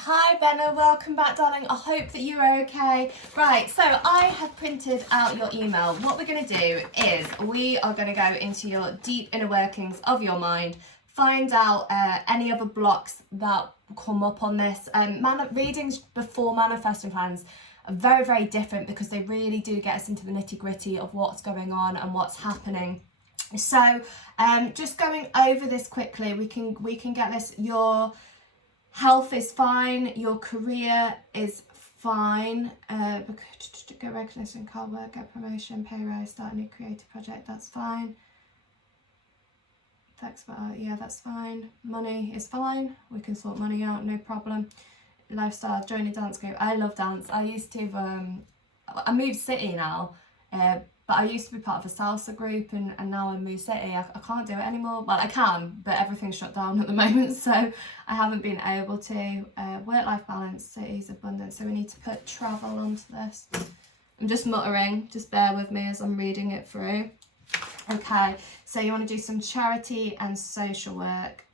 Hi Bena, welcome back darling. I hope that you are okay. Right, so I have printed out your email. What we're going to do is we are going to go into your deep inner workings of your mind, find out any other blocks that come up on this. Readings before manifesting plans are very, very different because they really do get us into the nitty gritty of what's going on and what's happening. So just going over this quickly, we can get this. Your health is fine, your career is fine, get recognition, car work, get promotion, pay rise, start a new creative project, that's fine. Yeah, that's fine. Money is fine, we can sort money out, no problem. Lifestyle, join a dance group. I love dance. I used to, I moved city now, but I used to be part of a salsa group and now I moved city. I can't do it anymore. Well, I can, but everything's shut down at the moment, so I haven't been able to. Work-life balance, cities, abundance. So we need to put travel onto this. I'm just muttering, just bear with me as I'm reading it through. Okay, so you want to do some charity and social work.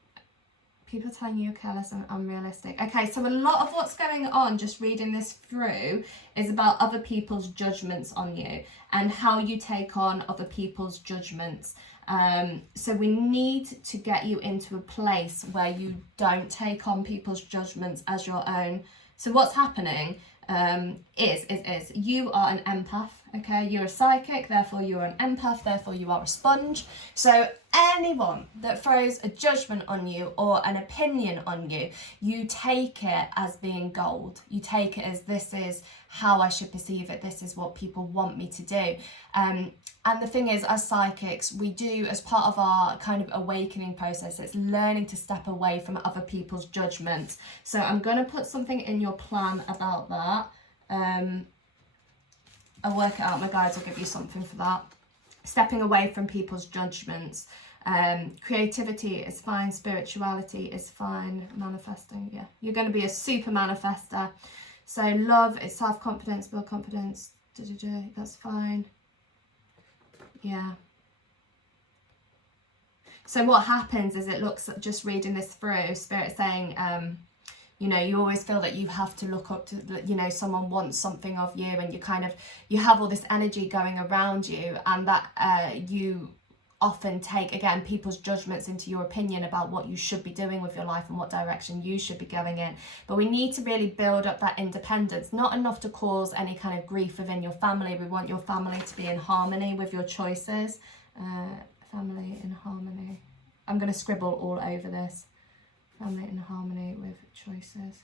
People telling you you're careless and unrealistic. Okay, so a lot of what's going on, just reading this through, is about other people's judgments on you and how you take on other people's judgments. So we need to get you into a place where you don't take on people's judgments as your own. So what's happening is you are an empath, okay? You're a psychic, therefore you're an empath, therefore you are a sponge. So anyone that throws a judgment on you or an opinion on you, you take it as being gold. You take it as, this is how I should perceive it, this is what people want me to do. And the thing is, as psychics, we do, as part of our kind of awakening process, it's learning to step away from other people's judgments. So I'm going to put something in your plan about that. I'll work it out. My guides will give you something for that. Stepping away from people's judgments. Creativity is fine. Spirituality is fine. Manifesting, yeah. You're going to be a super manifester. So love is self-confidence, build confidence. That's fine. Yeah. So what happens is, it looks, just reading this through, Spirit saying, you know, you always feel that you have to look up to, you know, someone wants something of you, and you have all this energy going around you, and that you often take, again, people's judgments into your opinion about what you should be doing with your life and what direction you should be going in. But we need to really build up that independence, not enough to cause any kind of grief within your family. We want your family to be in harmony with your choices. Family in harmony. I'm going to scribble all over this. Family in harmony with choices.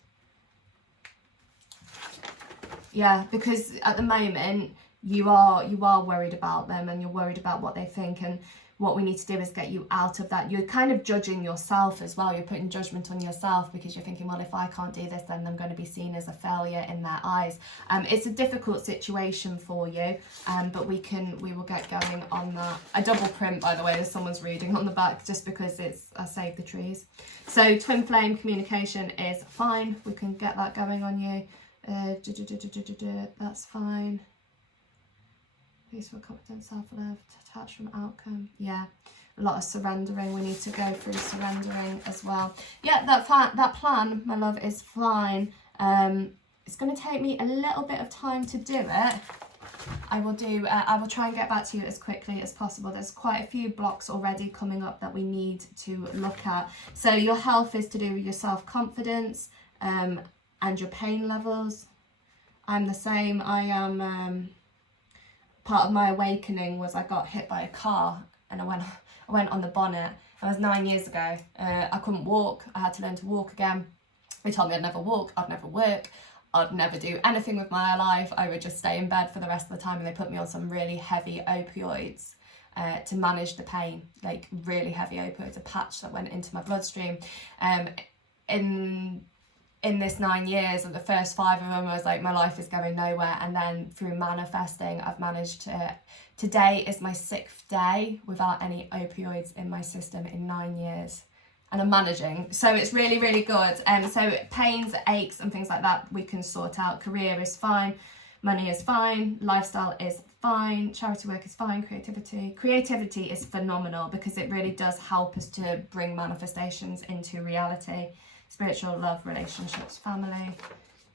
Yeah, because at the moment you are worried about them, and you're worried about what they think, and what we need to do is get you out of that. You're kind of judging yourself as well. You're putting judgment on yourself because you're thinking, well, if I can't do this, then I'm going to be seen as a failure in their eyes. It's a difficult situation for you, but we will get going on that. I double print, by the way, there's someone's reading on the back, just because I saved the trees. So twin flame communication is fine. We can get that going on you. That's fine. Peaceful, confident, self-love, detached from outcome. Yeah, a lot of surrendering. We need to go through surrendering as well. Yeah, that plan, my love, is fine. It's going to take me a little bit of time to do it. I will try and get back to you as quickly as possible. There's quite a few blocks already coming up that we need to look at. So your health is to do with your self-confidence and your pain levels. I'm the same. I am... part of my awakening was I got hit by a car, and I went on the bonnet. That was 9 years ago. I couldn't walk. I had to learn to walk again. They told me I'd never walk, I'd never work, I'd never do anything with my life. I would just stay in bed for the rest of the time, and they put me on some really heavy opioids to manage the pain, like really heavy opioids, a patch that went into my bloodstream. In this 9 years, of the first 5 of them, I was like, my life is going nowhere. And then through manifesting, I've managed to, today is my 6th day without any opioids in my system in 9 years. And I'm managing. So it's really, really good. So pains, aches and things like that, we can sort out. Career is fine. Money is fine. Lifestyle is fine. Charity work is fine. Creativity is phenomenal, because it really does help us to bring manifestations into reality. spiritual, love, relationships, family.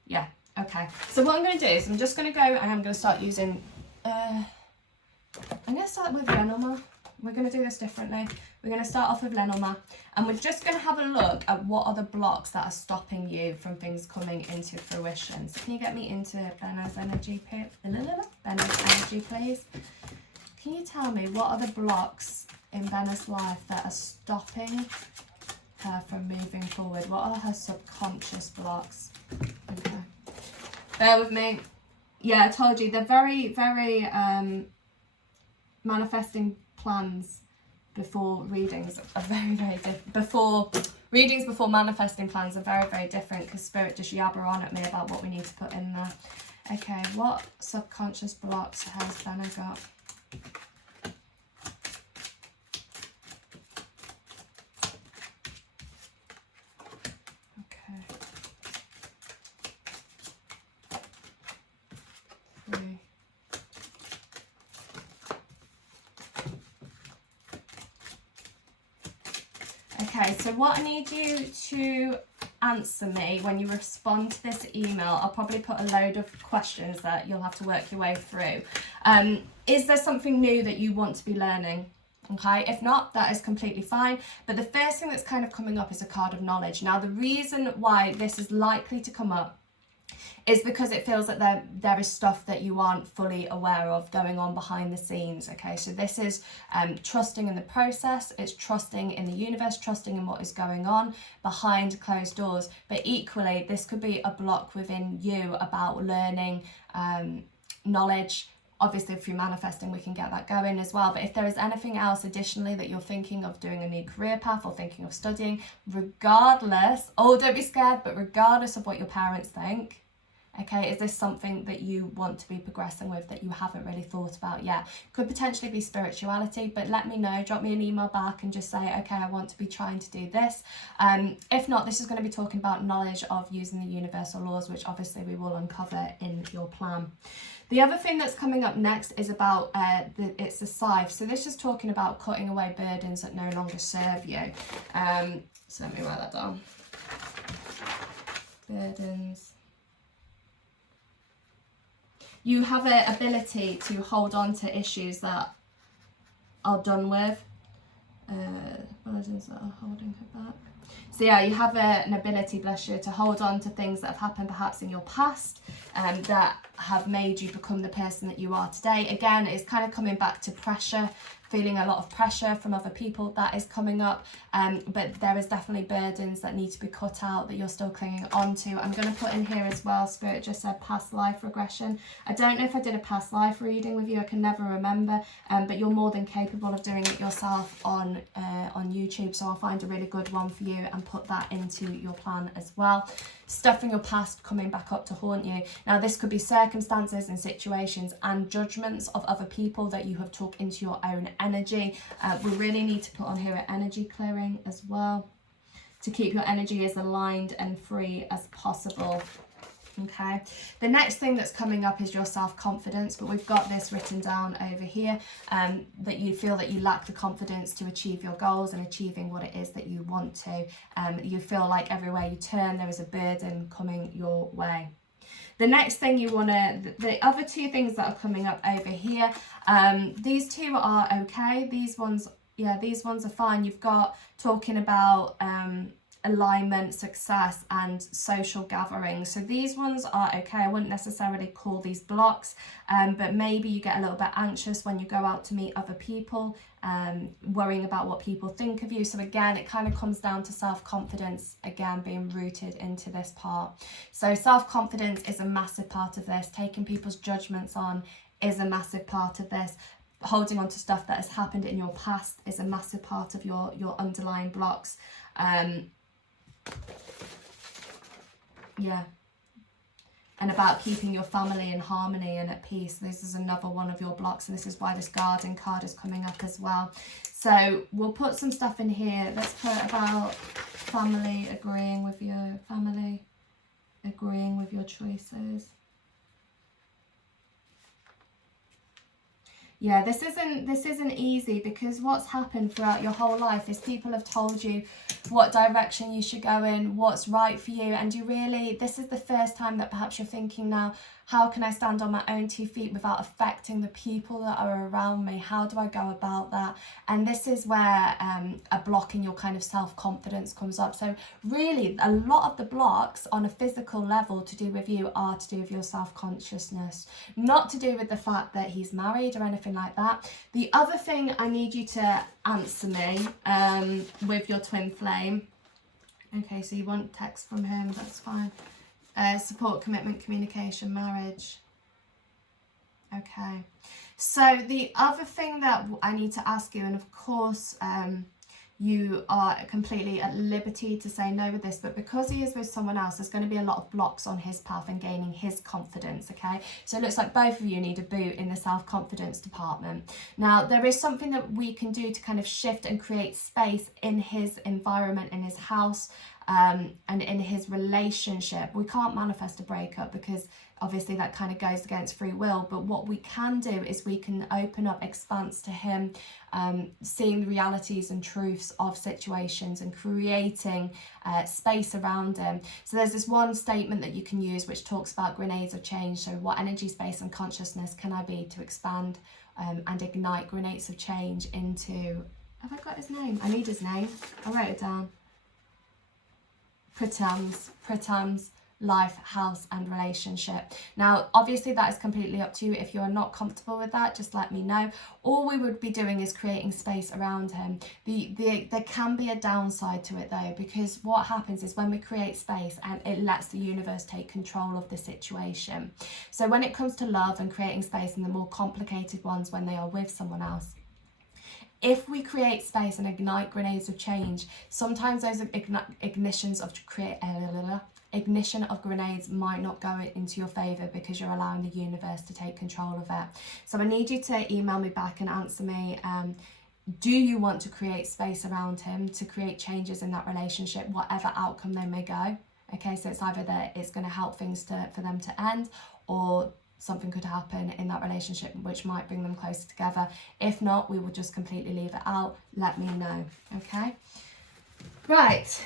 Yeah, okay. So what I'm going to do is I'm just going to go and I'm going to start using, I'm going to start with Lenormand. We're going to do this differently. We're going to start off with Lenormand, and we're just going to have a look at what are the blocks that are stopping you from things coming into fruition. So can you get me into Bena's energy, please? Can you tell me what are the blocks in Bena's life that are stopping her from moving forward? What are her subconscious blocks? Okay. Bear with me. Yeah, I told you, they're very, very manifesting plans before readings are very, very different. Before manifesting plans are very, very different, because Spirit just yabber on at me about what we need to put in there. Okay, what subconscious blocks has Bena got? Okay. 3. Okay, so what I need you to answer me when you respond to this email, I'll probably put a load of questions that you'll have to work your way through. Is there something new that you want to be learning? Okay, if not, that is completely fine. But the first thing that's kind of coming up is a card of knowledge. Now, the reason why this is likely to come up is because it feels that there is stuff that you aren't fully aware of going on behind the scenes. Okay, so this is trusting in the process, it's trusting in the universe, trusting in what is going on behind closed doors. But equally, this could be a block within you about learning knowledge. Obviously, through manifesting, we can get that going as well. But if there is anything else additionally that you're thinking of doing a new career path or thinking of studying, regardless, oh, don't be scared, but regardless of what your parents think, okay, is this something that you want to be progressing with that you haven't really thought about yet? Could potentially be spirituality, but let me know, drop me an email back and just say, okay, I want to be trying to do this. If not, this is going to be talking about knowledge of using the universal laws, which obviously we will uncover in your plan. The other thing that's coming up next is about, it's the scythe. So this is talking about cutting away burdens that no longer serve you. So let me write that down. Burdens. You have an ability to hold on to issues that are done with. Burdens that are holding her back. So yeah, you have an ability, bless you, to hold on to things that have happened perhaps in your past that have made you become the person that you are today. Again, it's kind of coming back to pressure, feeling a lot of pressure from other people that is coming up, but there is definitely burdens that need to be cut out that you're still clinging on to. I'm going to put in here as well, Spirit just said past life regression. I don't know if I did a past life reading with you, I can never remember, but you're more than capable of doing it yourself on YouTube, so I'll find a really good one for you and put that into your plan as well. Stuff from your past coming back up to haunt you. Now, this could be circumstances and situations and judgments of other people that you have took into your own energy. We really need to put on here an energy clearing as well to keep your energy as aligned and free as possible. Okay, the next thing that's coming up is your self-confidence, but we've got this written down over here, that you feel that you lack the confidence to achieve your goals and achieving what it is that you want to. You feel like everywhere you turn there is a burden coming your way. The next thing you want to, the other two things that are coming up over here, these two are okay. These ones, yeah, these ones are fine. You've got talking about alignment, success and social gatherings. So these ones are okay. I wouldn't necessarily call these blocks, but maybe you get a little bit anxious when you go out to meet other people, worrying about what people think of you. So again, it kind of comes down to self-confidence, again, being rooted into this part. So self-confidence is a massive part of this. Taking people's judgments on is a massive part of this. Holding on to stuff that has happened in your past is a massive part of your underlying blocks. Yeah, and about keeping your family in harmony and at peace. This is another one of your blocks, and this is why this Guardian card is coming up as well. So we'll put some stuff in here. Let's put about family agreeing with your choices. Yeah, this isn't easy, because what's happened throughout your whole life is people have told you what direction you should go in, what's right for you, and this is the first time that perhaps you're thinking now, how can I stand on my own 2 feet without affecting the people that are around me? How do I go about that? And this is where a block in your kind of self-confidence comes up. So really, a lot of the blocks on a physical level to do with you are to do with your self-consciousness, not to do with the fact that he's married or anything like that. The other thing I need you to answer me with your twin flame. Okay, so you want text from him, that's fine. Support, commitment, communication, marriage. Okay. So the other thing that I need to ask you, and of course you are completely at liberty to say no with this, but because he is with someone else, there's going to be a lot of blocks on his path and gaining his confidence, okay? So it looks like both of you need a boot in the self-confidence department. Now, there is something that we can do to kind of shift and create space in his environment, in his house, and in his relationship. We can't manifest a breakup because obviously that kind of goes against free will, but what we can do is we can open up expanse to him, seeing the realities and truths of situations and creating space around him. So there's this one statement that you can use which talks about grenades of change. So what energy, space and consciousness can I be to expand and ignite grenades of change into, have I got his name? I need his name. I wrote it down. Pritams, life, house and relationship. Now obviously that is completely up to you. If you're not comfortable with that, just let me know. All we would be doing is creating space around him. There can be a downside to it though, because what happens is when we create space and it lets the universe take control of the situation. So when it comes to love and creating space, and the more complicated ones when they are with someone else, if we create space and ignite grenades of change, sometimes those ignition of grenades might not go into your favour because you're allowing the universe to take control of it. So I need you to email me back and answer me. Do you want to create space around him to create changes in that relationship, whatever outcome they may go? Okay, so it's either that it's going to help things for them to end, or something could happen in that relationship which might bring them closer together. If not, we will just completely leave it out. Let me know, okay? Right,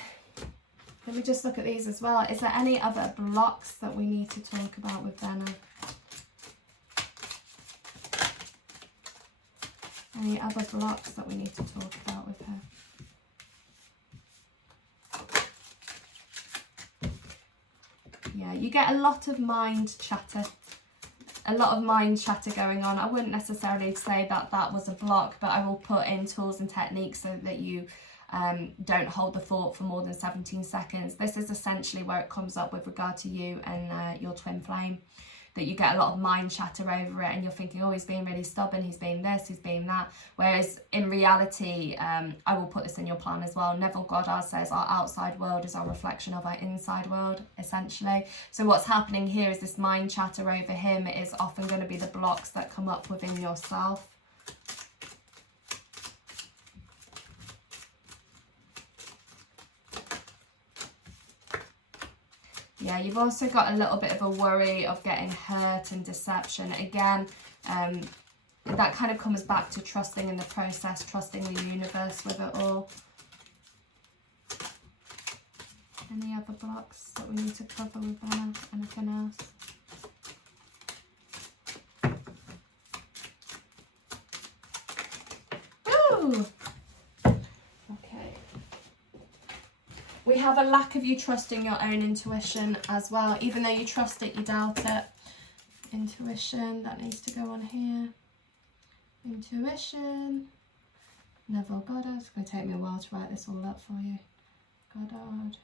let me just look at these as well. Is there any other blocks that we need to talk about with Bena? Any other blocks that we need to talk about with her? Yeah, you get a lot of mind chatter. A lot of mind chatter going on. I wouldn't necessarily say that that was a block, but I will put in tools and techniques so that you don't hold the thought for more than 17 seconds. This is essentially where it comes up with regard to you and your twin flame, that you get a lot of mind chatter over it and you're thinking, oh, he's being really stubborn, he's being this, he's being that. Whereas in reality, I will put this in your plan as well. Neville Goddard says our outside world is our reflection of our inside world, essentially. So what's happening here is this mind chatter over him is often going to be the blocks that come up within yourself. Yeah, you've also got a little bit of a worry of getting hurt and deception. Again, that kind of comes back to trusting in the process, trusting the universe with it all. Any other blocks that we need to cover with Bena? Anything else? Ooh! We have a lack of you trusting your own intuition as well. Even though you trust it, you doubt it. Intuition, that needs to go on here. Intuition. Neville Goddard. It's going to take me a while to write this all up for you. Goddard.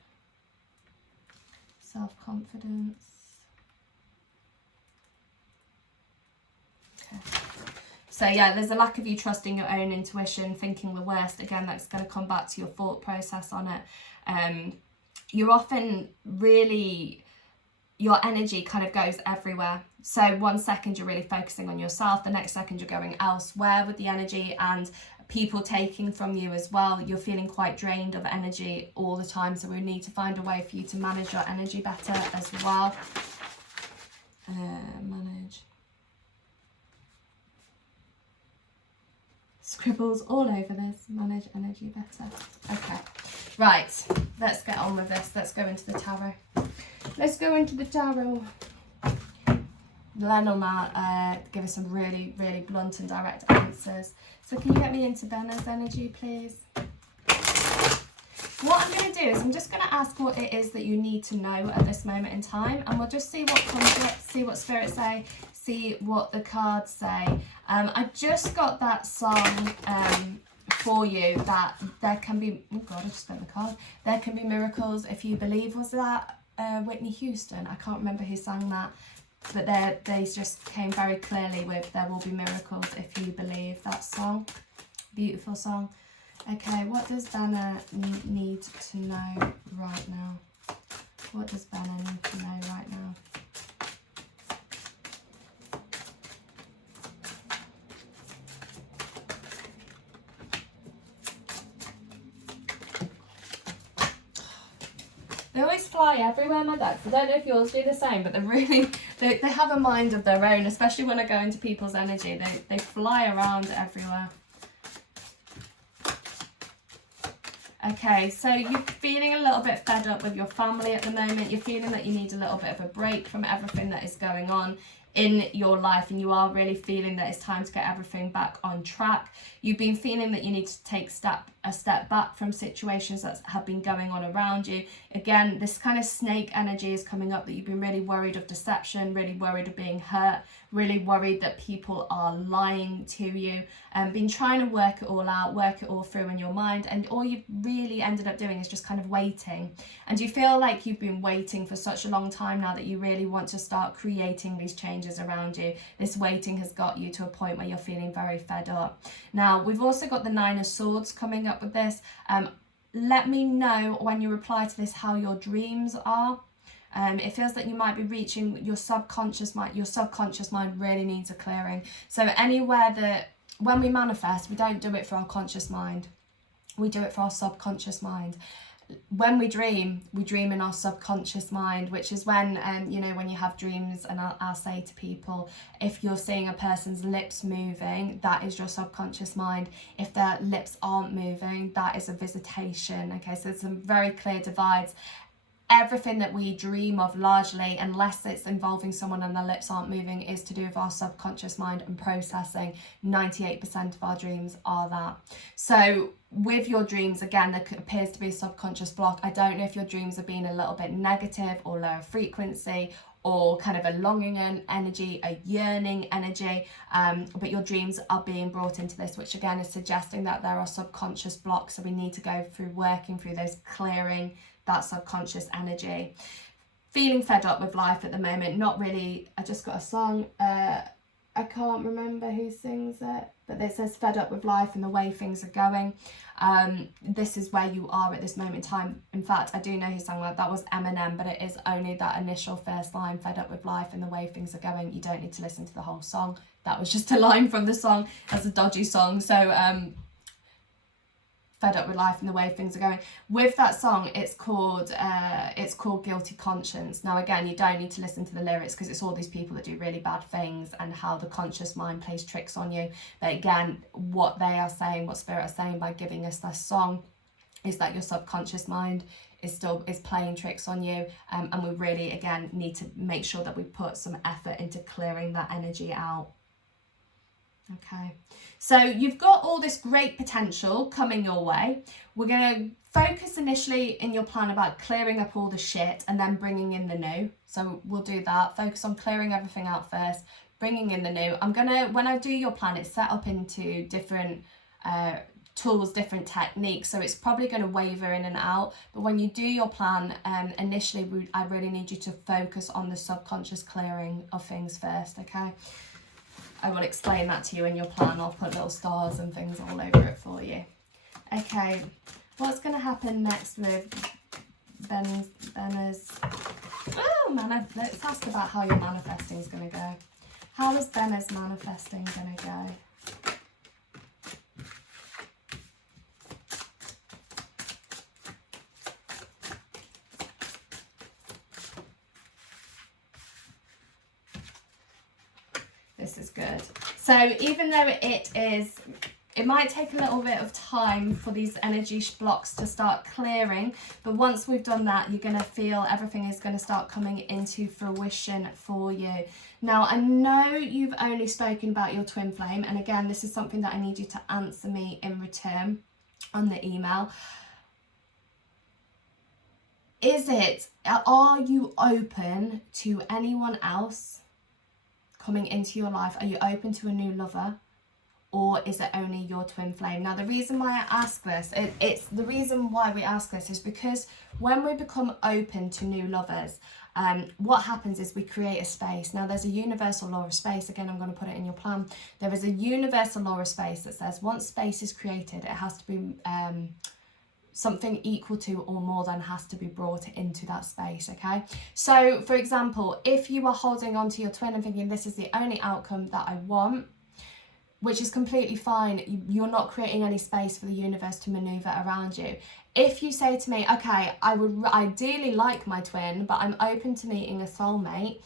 Self-confidence. Okay. So yeah, there's a lack of you trusting your own intuition, thinking the worst. Again, that's going to come back to your thought process on it. You're often really, your energy kind of goes everywhere. So 1 second you're really focusing on yourself, the next second you're going elsewhere with the energy, and people taking from you as well. You're feeling quite drained of energy all the time, so we need to find a way for you to manage your energy better as well. Manage. scribbles all over this. Manage energy better. Okay, right, let's get on with this. Let's go into the tarot. Let's go into the tarot. Len will now give us some really, really blunt and direct answers. So can you get me into Bena's energy, please? What I'm going to do is I'm just going to ask what it is that you need to know at this moment in time, and we'll just see what comes up, see what spirits say, see what the cards say. I just got that song for you, that there can be, oh God, I just spent the card. There can be miracles if you believe. Was that Whitney Houston? I can't remember who sang that, but they just came very clearly with there will be miracles if you believe. That song, beautiful song. Okay, what does Bena need to know right now? What does Bena need to know right now? They always fly everywhere, my decks. I don't know if yours do the same, but they have a mind of their own, especially when I go into people's energy. They fly around everywhere. Okay, so you're feeling a little bit fed up with your family at the moment. You're feeling that you need a little bit of a break from everything that is going on in your life, and you are really feeling that it's time to get everything back on track. You've been feeling that you need to take a step back from situations that have been going on around you. Again, this kind of snake energy is coming up, that you've been really worried of deception, really worried of being hurt, really worried that people are lying to you, and been trying to work it all out, work it all through in your mind, and all you've really ended up doing is just kind of waiting. And you feel like you've been waiting for such a long time now that you really want to start creating these changes around you. This waiting has got you to a point where you're feeling very fed up. Now, we've also got the Nine of Swords coming up with this. Let me know when you reply to this how your dreams are. It feels that you might be reaching your subconscious mind. Your subconscious mind really needs a clearing. So anywhere that, when we manifest, we don't do it for our conscious mind. We do it for our subconscious mind. When we dream in our subconscious mind, which is when, you know, when you have dreams, and I'll say to people, if you're seeing a person's lips moving, that is your subconscious mind. If their lips aren't moving, that is a visitation. Okay, so there's some very clear divides. Everything that we dream of, largely, unless it's involving someone and their lips aren't moving, is to do with our subconscious mind and processing. 98% of our dreams are that. So with your dreams, again, there appears to be a subconscious block. I don't know if your dreams are being a little bit negative or lower frequency, or kind of a longing energy, a yearning energy, but your dreams are being brought into this, which again is suggesting that there are subconscious blocks. So we need to go through working through those, clearing that subconscious energy. Feeling fed up with life at the moment, not really. I just got a song, I can't remember who sings it, but it says fed up with life and the way things are going. This is where you are at this moment in time. In fact, I do know who sang that. That was Eminem, but it is only that initial first line, fed up with life and the way things are going. You don't need to listen to the whole song. That was just a line from the song. That's a dodgy song. So fed up with life and the way things are going. With that song, it's called Guilty Conscience. Now again, you don't need to listen to the lyrics, because it's all these people that do really bad things and how the conscious mind plays tricks on you. But again, what they are saying, what Spirit are saying by giving us this song, is that your subconscious mind is playing tricks on you, and we really, again, need to make sure that we put some effort into clearing that energy out. Okay, so you've got all this great potential coming your way. We're going to focus initially in your plan about clearing up all the shit and then bringing in the new. So we'll do that. Focus on clearing everything out first, bringing in the new. When I do your plan, it's set up into different tools, different techniques, so it's probably going to waver in and out. But when you do your plan, initially I really need you to focus on the subconscious clearing of things first. Okay, I will explain that to you in your plan. I'll put little stars and things all over it for you. Okay, what's going to happen next with Bena's... Oh, man, let's ask about how your manifesting is going to go. How is Bena's manifesting going to go? This is good. So even though it is it might take a little bit of time for these energy blocks to start clearing, but once we've done that, you're going to feel everything is going to start coming into fruition for you. Now, I know you've only spoken about your twin flame, and again, this is something that I need you to answer me in return on the email. Are you open to anyone else coming into your life? Are you open to a new lover? Or is it only your twin flame? Now, the reason why I ask this, the reason why we ask this is because when we become open to new lovers, what happens is we create a space. Now, there's a universal law of space. Again, I'm going to put it in your plan. There is a universal law of space that says once space is created, it has to be something equal to or more than has to be brought into that space, okay? So, for example, if you are holding on to your twin and thinking this is the only outcome that I want, which is completely fine, you're not creating any space for the universe to maneuver around you. If you say to me, okay, I would ideally like my twin, but I'm open to meeting a soulmate,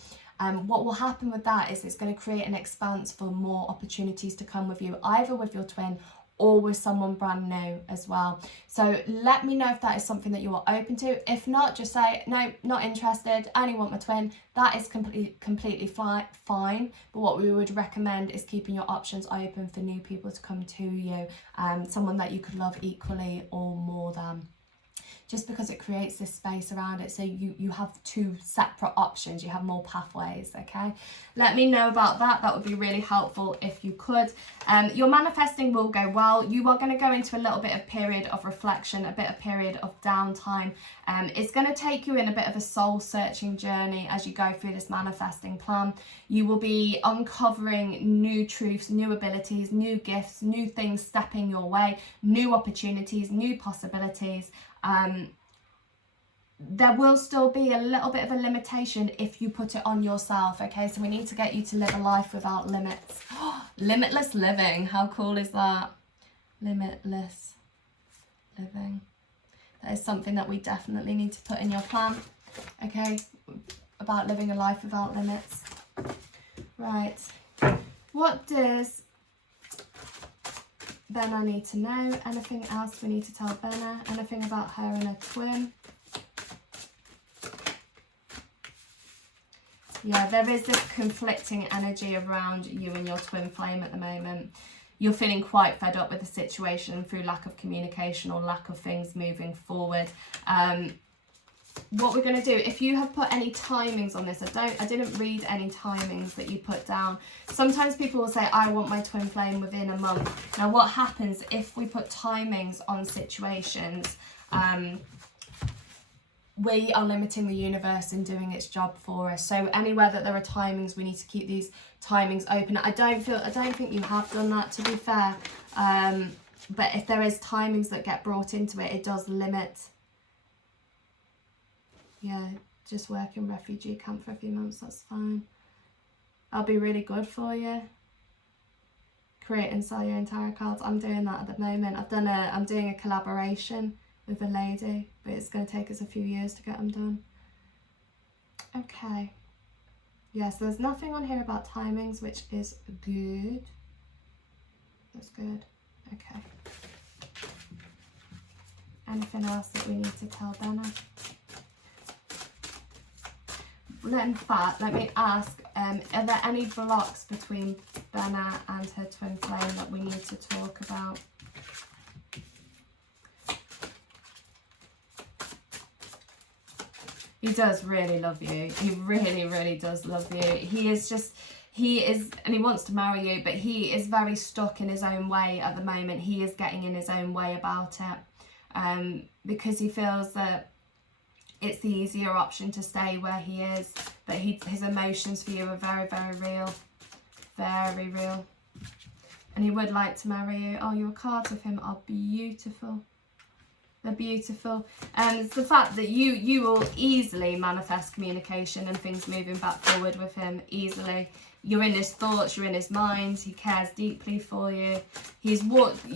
what will happen with that is it's going to create an expanse for more opportunities to come with you, either with your twin or with someone brand new as well. So let me know if that is something that you are open to. If not, just say, no, not interested, I only want my twin. That is completely fine. But what we would recommend is keeping your options open for new people to come to you, someone that you could love equally or more than. Just because it creates this space around it, so you have two separate options, you have more pathways, okay? Let me know about that. That would be really helpful if you could. Your manifesting will go well. You are going to go into a little bit of period of reflection, a bit of period of downtime. It's going to take you in a bit of a soul searching journey as you go through this manifesting plan. You will be uncovering new truths, new abilities, new gifts, new things stepping your way, new opportunities, new possibilities. There will still be a little bit of a limitation if you put it on yourself, okay? So we need to get you to live a life without limits. Limitless living, how cool is that? Limitless living. That is something that we definitely need to put in your plan, okay? About living a life without limits. Right. What does Bena need to know? Anything else we need to tell Bena? Anything about her and her twin? Yeah, there is this conflicting energy around you and your twin flame at the moment. You're feeling quite fed up with the situation through lack of communication or lack of things moving forward. What we're going to do, if you have put any timings on this, I didn't read any timings that you put down. Sometimes people will say, I want my twin flame within a month. Now, what happens if we put timings on situations? We are limiting the universe in doing its job for us. So anywhere that there are timings, we need to keep these timings open. I don't think you have done that, to be fair. But if there is timings that get brought into it, it does limit. Yeah, just work in refugee camp for a few months, that's fine. That'll be really good for you. Create and sell your own tarot cards. I'm doing that at the moment. I'm doing a collaboration with a lady, but it's going to take us a few years to get them done. Okay. Yes, there's nothing on here about timings, which is good. That's good. Okay. Anything else that we need to tell Bena? In fact, let me ask, are there any blocks between Bena and her twin flame that we need to talk about? He does really love you. He really, really does love you. He is, and he wants to marry you, but he is very stuck in his own way at the moment. He is getting in his own way about it, because he feels that it's the easier option to stay where he is, but his emotions for you are very, very real. Very real. And he would like to marry you. Oh, your cards with him are beautiful. They're beautiful. And it's the fact that you will easily manifest communication and things moving back forward with him easily. You're in his thoughts, you're in his mind, he cares deeply for you. He's walked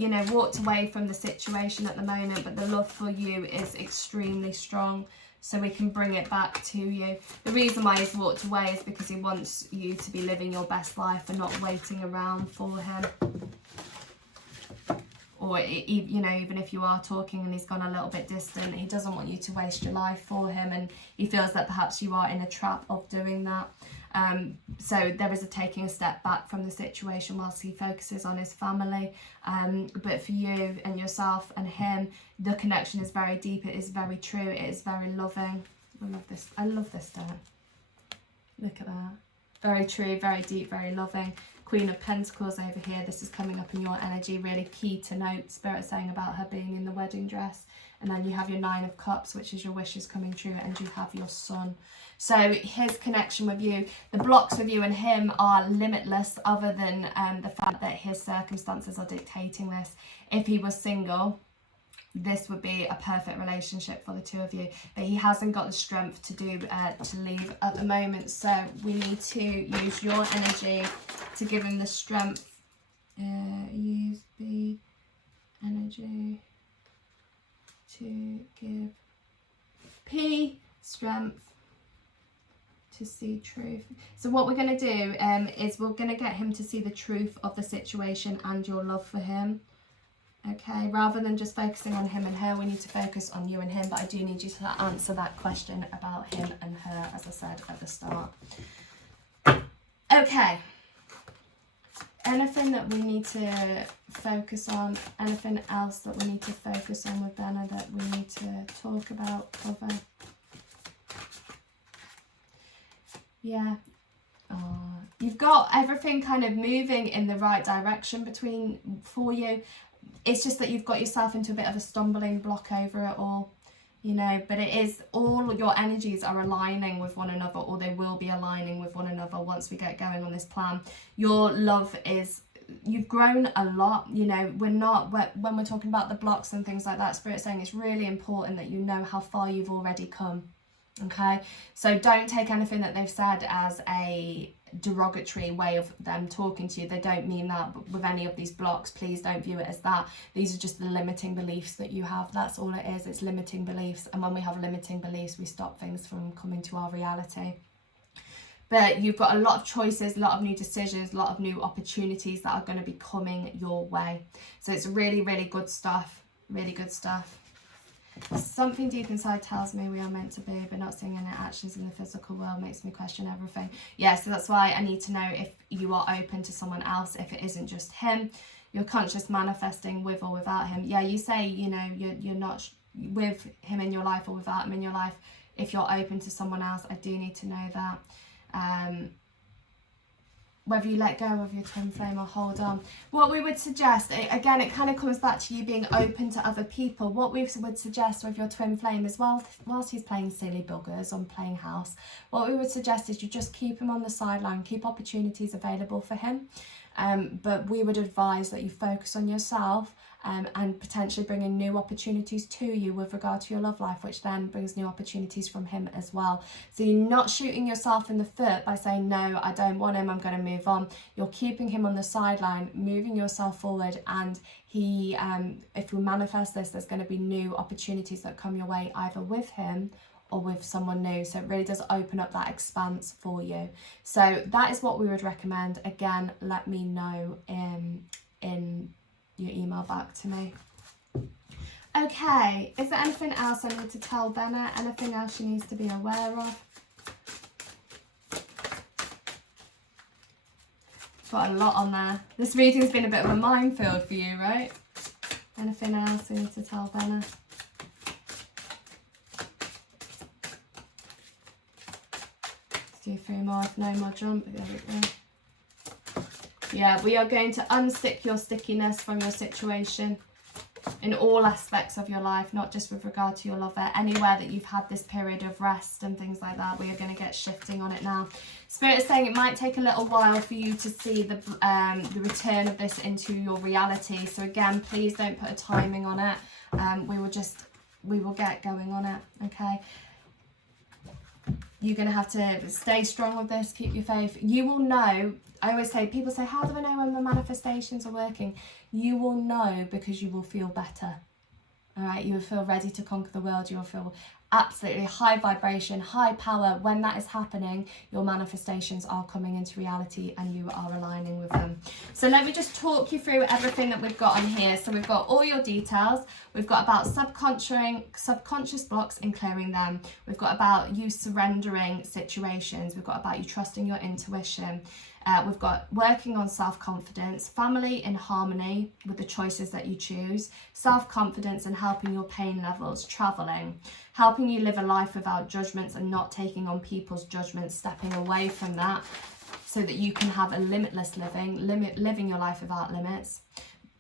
away from the situation at the moment, but the love for you is extremely strong. So we can bring it back to you. The reason why he's walked away is because he wants you to be living your best life and not waiting around for him. or you know, even if you are talking and he's gone a little bit distant, he doesn't want you to waste your life for him, and he feels that perhaps you are in a trap of doing that. So there is a taking a step back from the situation whilst he focuses on his family. But for you and yourself and him, the connection is very deep. It is very true. It is very loving. I love this. I love this deck. Look at that. Very true, very deep, very loving. Queen of Pentacles over here. This is coming up in your energy. Really key to note. Spirit saying about her being in the wedding dress. And then you have your 9 of Cups, which is your wishes coming true. And you have your Sun. So his connection with you, the blocks with you and him are limitless, other than the fact that his circumstances are dictating this. If he was single, this would be a perfect relationship for the two of you, but he hasn't got the strength to leave at the moment. So we need to use your energy to give him the strength. Use the energy to give P strength to see truth. So what we're going to do is we're going to get him to see the truth of the situation and your love for him. Okay, rather than just focusing on him and her, we need to focus on you and him. But I do need you to answer that question about him and her, as I said at the start. Okay. Anything that we need to focus on? Anything else that we need to focus on with Bena that we need to talk about, cover? Yeah. Oh, you've got everything kind of moving in the right direction for you. It's just that you've got yourself into a bit of a stumbling block over it all, you know, but it is, all your energies are aligning with one another, or they will be aligning with one another once we get going on this plan. Your love is, you've grown a lot, you know, when we're talking about the blocks and things like that, Spirit's saying it's really important that you know how far you've already come. Okay, so don't take anything that they've said as a derogatory way of them talking to you. They don't mean that with any of these blocks. Please don't view it as that. These are just the limiting beliefs that you have. That's all it is. It's limiting beliefs, and when we have limiting beliefs, we stop things from coming to our reality. But you've got a lot of choices, a lot of new decisions, a lot of new opportunities that are going to be coming your way. So it's really, really good stuff. Really good stuff. Something deep inside tells me we are meant to be, but not seeing any actions in the physical world makes me question everything. Yeah, so that's why I need to know if you are open to someone else, if it isn't just him. You're conscious manifesting with or without him. Yeah, you say, you know, you're not with him in your life or without him in your life. If you're open to someone else, I do need to know that. Whether you let go of your twin flame or hold on. What we would suggest, again, it kind of comes back to you being open to other people. What we would suggest with your twin flame is, whilst he's playing silly buggers on playing house, what we would suggest is you just keep him on the sideline, keep opportunities available for him. But we would advise that you focus on yourself and potentially bring in new opportunities to you with regard to your love life, which then brings new opportunities from him as well. So you're not shooting yourself in the foot by saying, no, I don't want him, I'm going to move on. You're keeping him on the sideline, moving yourself forward, and he, if we manifest this, there's going to be new opportunities that come your way, either with him or with someone new. So it really does open up that expanse for you. So that is what we would recommend. Again, let me know in your email back to me. Okay, is there anything else I need to tell Bena? Anything else she needs to be aware of? Got a lot on there. This reading's been a bit of a minefield for you, right? Anything else I need to tell Bena? Let's do 3 more, if no more jump. There we go. Yeah, we are going to unstick your stickiness from your situation in all aspects of your life, not just with regard to your lover. Anywhere that you've had this period of rest and things like that, we are going to get shifting on it now. Spirit is saying it might take a little while for you to see the return of this into your reality. So again, please don't put a timing on it. We will get going on it, okay? You're going to have to stay strong with this, keep your faith. You will know. I always say, people say, how do I know when the manifestations are working? You will know because you will feel better. All right, you will feel ready to conquer the world. You will feel absolutely high vibration, high power. When that is happening, your manifestations are coming into reality and you are aligning with them. So let me just talk you through everything that we've got on here. So we've got all your details. We've got about subconscious blocks and clearing them. We've got about you surrendering situations. We've got about you trusting your intuition. We've got working on self-confidence, family in harmony with the choices that you choose, self-confidence and helping your pain levels, traveling, helping you live a life without judgments and not taking on people's judgments, stepping away from that so that you can have a limitless living your life without limits.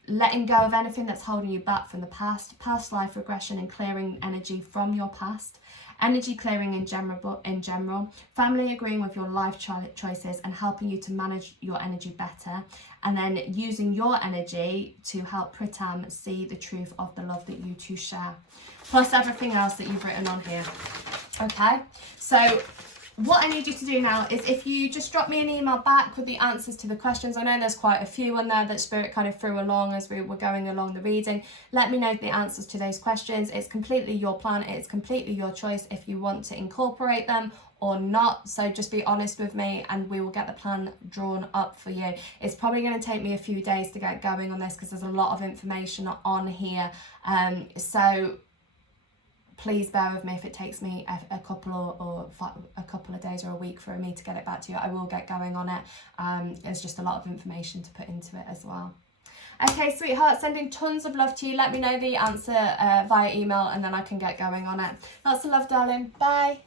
Letting go of anything that's holding you back from the past life regression and clearing energy from your past, energy clearing in general, family agreeing with your life choices and helping you to manage your energy better, and then using your energy to help Pritam see the truth of the love that you two share, plus everything else that you've written on here. Okay, so what I need you to do now is if you just drop me an email back with the answers to the questions. I know there's quite a few on there that Spirit kind of threw along as we were going along the reading. Let me know the answers to those questions. It's completely your plan. It's completely your choice if you want to incorporate them or not. So just be honest with me and we will get the plan drawn up for you. It's probably going to take me a few days to get going on this because there's a lot of information on here. So please bear with me if it takes me a couple of days or a week for me to get it back to you. I will get going on it. There's just a lot of information to put into it as well. Okay, sweetheart, sending tons of love to you. Let me know the answer via email and then I can get going on it. Lots of love, darling. Bye.